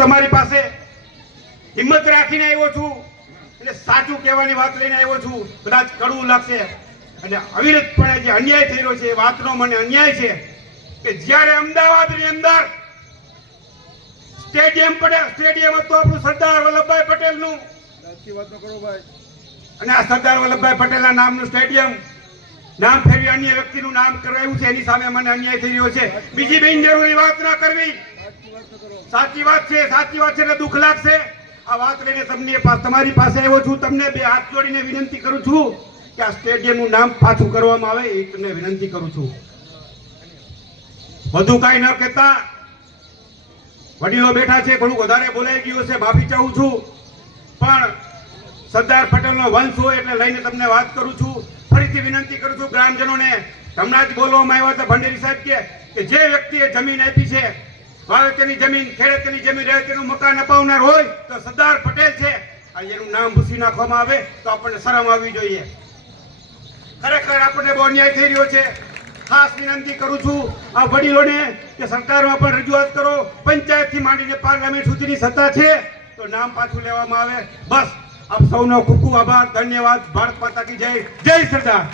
તમારી પાસે હિંમત રાખીને આવ્યો છું, એટલે સાચું કહેવાની વાત લઈને આવ્યો છું. કદાચ કડવું લાગશે, એટલે અવિરતપણે જે અન્યાય થઈ રહ્યો છે એ વાતનો મને અન્યાય છે કે જ્યારે અમદાવાદની અંદર સ્ટેડિયમ હતું આપણું સરદાર વલ્લભભાઈ પટેલનું, અને આ સરદાર વલ્લભભાઈ પટેલના નામનું સ્ટેડિયમ નામ ફેરવી અન્ય વ્યક્તિનું નામ કરાયું છે, એની સામે મને અન્યાય થઈ રહ્યો છે. બીજી બિનજરૂરી વાત ના કરવી. સાચી વાત છે એટલે દુઃખ લાગશે. આ વાત લઈને તમારી પાસે આવ્યો છું. તમને બે હાથ જોડીને વિનંતી કરું છું કે આ સ્ટેડિયમનું નામ પાછું કરવામાં આવે એ તમને વિનંતી કરું છું. વધુ કાંઈ ન કહેતા, વડીલો બેઠા છે, ઘણું વધારે બોલાઈ ગયું છે, માફી ચાહું છું. પણ સરદાર પટેલનો વંશ હોય એટલે લઈને તમને વાત કરું છું. ફરીથી વિનંતી કરું છું ગ્રામજનોને. હમણાં જ બોલવામાં આવ્યા હતા ભંડેરી સાહેબ કે જે વ્યક્તિએ જમીન આપી છે, વાવેતરની જમીન, ખેડૂતની જમીન, રહેતેનું મકાન અપાવનાર હોય તો સરદાર પટેલ છે. અને એનું નામ ભૂસી નાખવામાં આવે તો આપણને શરમ આવવી જોઈએ. ખરેખર આપણને બહુ અન્યાય થઈ રહ્યો છે. ખાસ વિનંતી કરું છું આ વડીલોને કે સરકારમાં પણ રજૂઆત કરો. પંચાયતથી માંડીને પાર્લામેન્ટ સુધીની સત્તા છે તો નામ પાછું લેવામાં આવે. બસ આપ સૌનો ખૂબ ખૂબ આભાર, ધન્યવાદ. ભારત માતા કી જય. જય સરદાર.